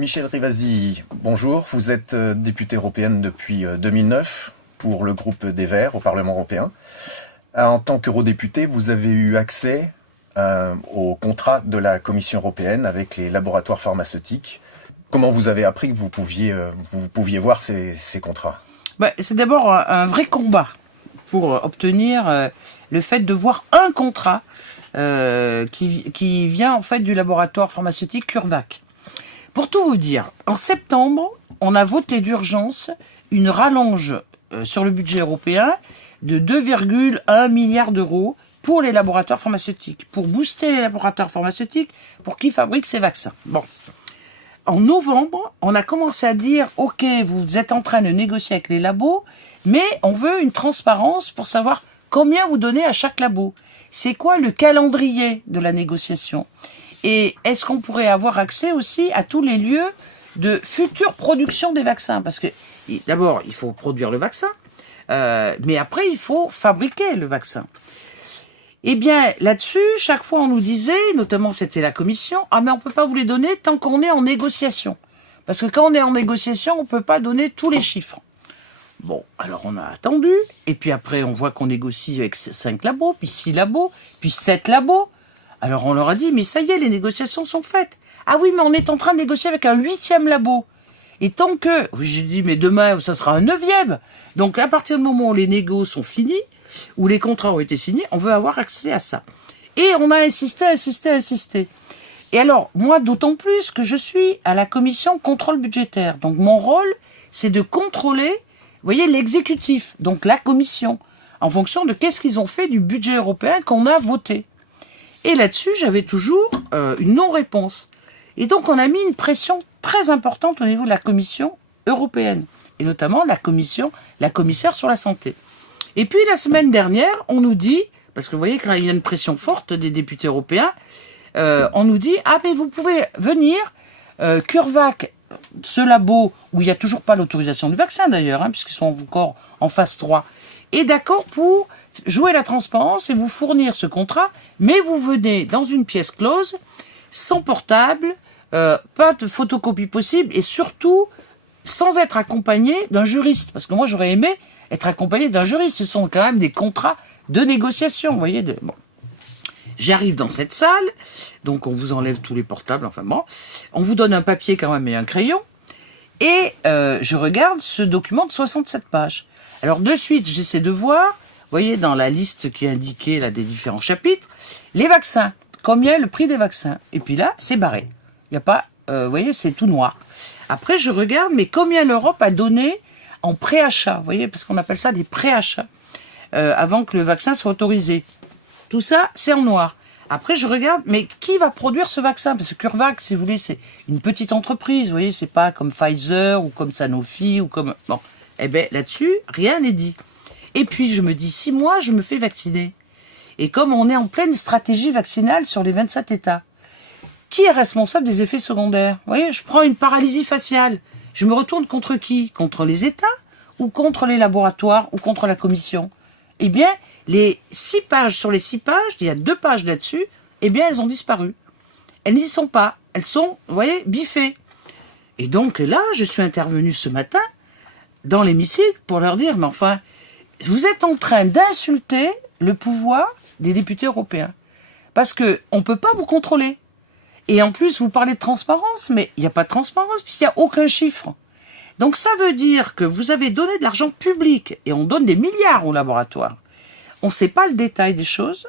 Michèle Rivasi, bonjour. Vous êtes députée européenne depuis 2009 pour le groupe des Verts au Parlement européen. En tant qu'eurodéputée, vous avez eu accès au contrat de la Commission européenne avec les laboratoires pharmaceutiques. Comment vous avez appris que vous pouviez voir ces contrats? C'est d'abord un vrai combat pour obtenir le fait de voir un contrat qui vient en fait du laboratoire pharmaceutique CureVac. Pour tout vous dire, en septembre, on a voté d'urgence une rallonge sur le budget européen de 2,1 milliards d'euros pour les laboratoires pharmaceutiques, pour booster les laboratoires pharmaceutiques, pour qu'ils fabriquent ces vaccins. Bon. En novembre, on a commencé à dire « Ok, vous êtes en train de négocier avec les labos, mais on veut une transparence pour savoir combien vous donnez à chaque labo. C'est quoi le calendrier de la négociation ? Et est-ce qu'on pourrait avoir accès aussi à tous les lieux de future production des vaccins ? Parce que d'abord, il faut produire le vaccin, mais après, il faut fabriquer le vaccin. Eh bien, là-dessus, chaque fois, on nous disait, notamment c'était la commission, « Ah, mais on peut pas vous les donner tant qu'on est en négociation. Parce que quand on est en négociation, on peut pas donner tous les chiffres. » Bon, alors on a attendu, et puis après, on voit qu'on négocie avec 5 labos, puis 6 labos, puis 7 labos. Alors on leur a dit, mais ça y est, les négociations sont faites. Ah oui, mais on est en train de négocier avec un 8e labo. Et tant que... J'ai dit, mais demain, ça sera un 9e. Donc à partir du moment où les négos sont finis, où les contrats ont été signés, on veut avoir accès à ça. Et on a insisté. Et alors, moi, d'autant plus que je suis à la commission contrôle budgétaire. Donc mon rôle, c'est de contrôler, vous voyez, l'exécutif, donc la commission, en fonction de qu'est-ce qu'ils ont fait du budget européen qu'on a voté. Et là-dessus, j'avais toujours une non-réponse. Et donc, on a mis une pression très importante au niveau de la Commission européenne, et notamment la commissaire sur la santé. Et puis, la semaine dernière, on nous dit, parce que vous voyez, quand il y a une pression forte des députés européens, on nous dit, ah, mais vous pouvez venir, CureVac, ce labo, où il n'y a toujours pas l'autorisation du vaccin d'ailleurs, puisqu'ils sont encore en phase 3, est d'accord pour jouer la transparence et vous fournir ce contrat, mais vous venez dans une pièce close, sans portable, pas de photocopie possible, et surtout sans être accompagné d'un juriste. Parce que moi, j'aurais aimé être accompagné d'un juriste. Ce sont quand même des contrats de négociation, vous voyez. Bon. J'arrive dans cette salle, donc on vous enlève tous les portables, enfin bon. On vous donne un papier quand même et un crayon, et je regarde ce document de 67 pages. Alors de suite, j'essaie de voir, vous voyez, dans la liste qui est indiquée là, des différents chapitres, les vaccins. Combien est le prix des vaccins? Et puis là, c'est barré. Il n'y a pas, vous voyez, c'est tout noir. Après, je regarde, mais combien l'Europe a donné en préachat? Vous voyez, parce qu'on appelle ça des préachats, avant que le vaccin soit autorisé. Tout ça, c'est en noir. Après, je regarde, mais qui va produire ce vaccin? Parce que CureVac, si vous voulez, c'est une petite entreprise. Vous voyez, c'est pas comme Pfizer ou comme Sanofi ou comme... Bon, eh bien, là-dessus, rien n'est dit. Et puis, je me dis, si moi, je me fais vacciner, et comme on est en pleine stratégie vaccinale sur les 27 États, qui est responsable des effets secondaires? Vous voyez, je prends une paralysie faciale. Je me retourne contre qui? Contre les États? Ou contre les laboratoires? Ou contre la Commission? Eh bien, les 6 pages sur les 6 pages, il y a 2 pages là-dessus, eh bien, elles ont disparu. Elles n'y sont pas. Elles sont, vous voyez, biffées. Et donc là, je suis intervenue ce matin dans l'hémicycle pour leur dire, mais enfin, vous êtes en train d'insulter le pouvoir des députés européens. Parce qu'on ne peut pas vous contrôler. Et en plus, vous parlez de transparence, mais il n'y a pas de transparence puisqu'il n'y a aucun chiffre. Donc ça veut dire que vous avez donné de l'argent public et on donne des milliards au laboratoire. On ne sait pas le détail des choses.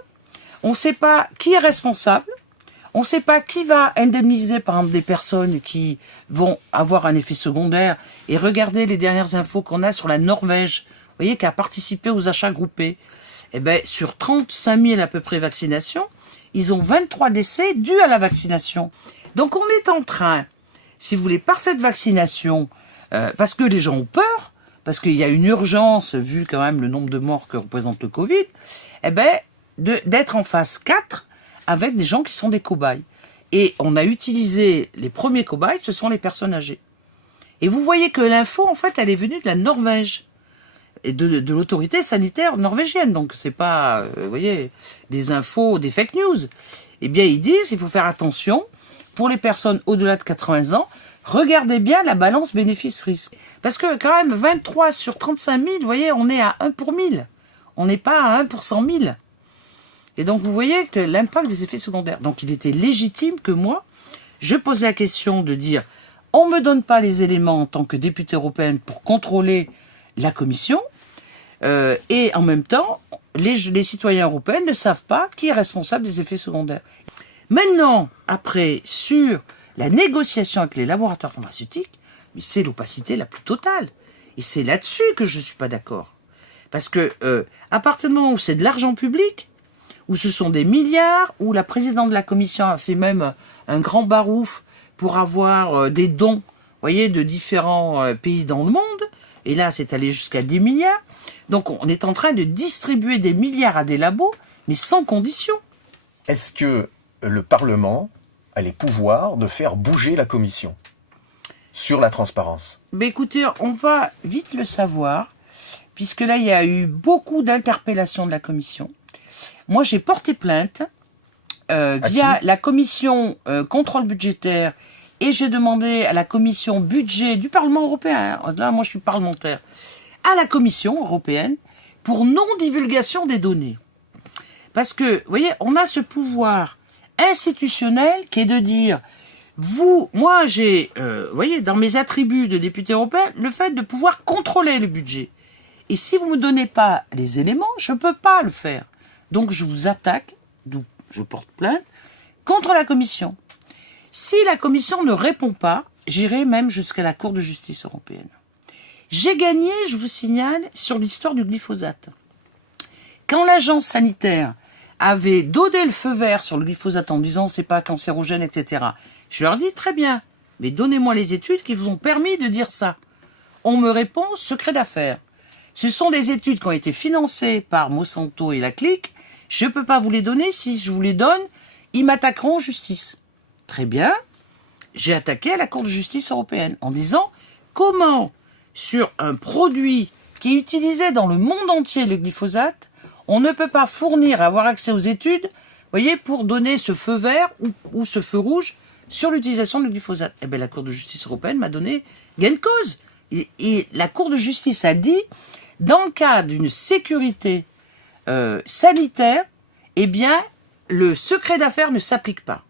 On ne sait pas qui est responsable. On ne sait pas qui va indemniser, par exemple, des personnes qui vont avoir un effet secondaire. Et regardez les dernières infos qu'on a sur la Norvège, vous voyez, qui a participé aux achats groupés. Eh bien, sur 35 000 à peu près vaccinations, ils ont 23 décès dus à la vaccination. Donc on est en train, si vous voulez, par cette vaccination, parce que les gens ont peur, parce qu'il y a une urgence, vu quand même le nombre de morts que représente le Covid, eh bien, d'être en phase 4 avec des gens qui sont des cobayes. Et on a utilisé les premiers cobayes, ce sont les personnes âgées. Et vous voyez que l'info, en fait, elle est venue de la Norvège et de l'autorité sanitaire norvégienne. Donc, c'est pas, vous voyez, des infos, des fake news. Eh bien, ils disent qu'il faut faire attention pour les personnes au-delà de 80 ans, regardez bien la balance bénéfice-risque. Parce que quand même, 23 sur 35 000, vous voyez, on est à 1 pour 1000. On n'est pas à 1 pour 100 000. Et donc, vous voyez que l'impact des effets secondaires. Donc, il était légitime que moi, je pose la question de dire, on ne me donne pas les éléments en tant que députée européenne pour contrôler la Commission, et en même temps, les citoyens européens ne savent pas qui est responsable des effets secondaires. Maintenant, après, sur la négociation avec les laboratoires pharmaceutiques, mais c'est l'opacité la plus totale. Et c'est là-dessus que je ne suis pas d'accord. Parce que, à partir du moment où c'est de l'argent public, où ce sont des milliards, où la présidente de la commission a fait même un grand barouf pour avoir des dons, voyez, de différents pays dans le monde, et là, c'est allé jusqu'à 10 milliards. Donc, on est en train de distribuer des milliards à des labos, mais sans condition. Est-ce que le Parlement a les pouvoirs de faire bouger la Commission sur la transparence? Mais écoutez, on va vite le savoir, puisque là, il y a eu beaucoup d'interpellations de la Commission. Moi, j'ai porté plainte via la Commission contrôle budgétaire, et j'ai demandé à la Commission budget du Parlement européen, là, moi, je suis parlementaire, à la Commission européenne, pour non-divulgation des données. Parce que, vous voyez, on a ce pouvoir institutionnel qui est de dire, moi j'ai, vous voyez, dans mes attributs de député européen, le fait de pouvoir contrôler le budget. Et si vous ne me donnez pas les éléments, je ne peux pas le faire. Donc je vous attaque, d'où je porte plainte, contre la Commission. Si la Commission ne répond pas, j'irai même jusqu'à la Cour de justice européenne. J'ai gagné, je vous signale, sur l'histoire du glyphosate. Quand l'agence sanitaire avait donné le feu vert sur le glyphosate en disant c'est pas cancérogène, etc., je leur dis très bien, mais donnez-moi les études qui vous ont permis de dire ça. On me répond secret d'affaires. Ce sont des études qui ont été financées par Monsanto et la clique. Je ne peux pas vous les donner. Si je vous les donne, ils m'attaqueront en justice. Très bien. J'ai attaqué à la Cour de justice européenne en disant comment, sur un produit qui est utilisé dans le monde entier, le glyphosate, on ne peut pas fournir, avoir accès aux études, voyez, pour donner ce feu vert ou ce feu rouge sur l'utilisation du glyphosate. Eh bien, la Cour de justice européenne m'a donné gain de cause. Et la Cour de justice a dit, dans le cas d'une sécurité sanitaire, eh bien, le secret d'affaires ne s'applique pas.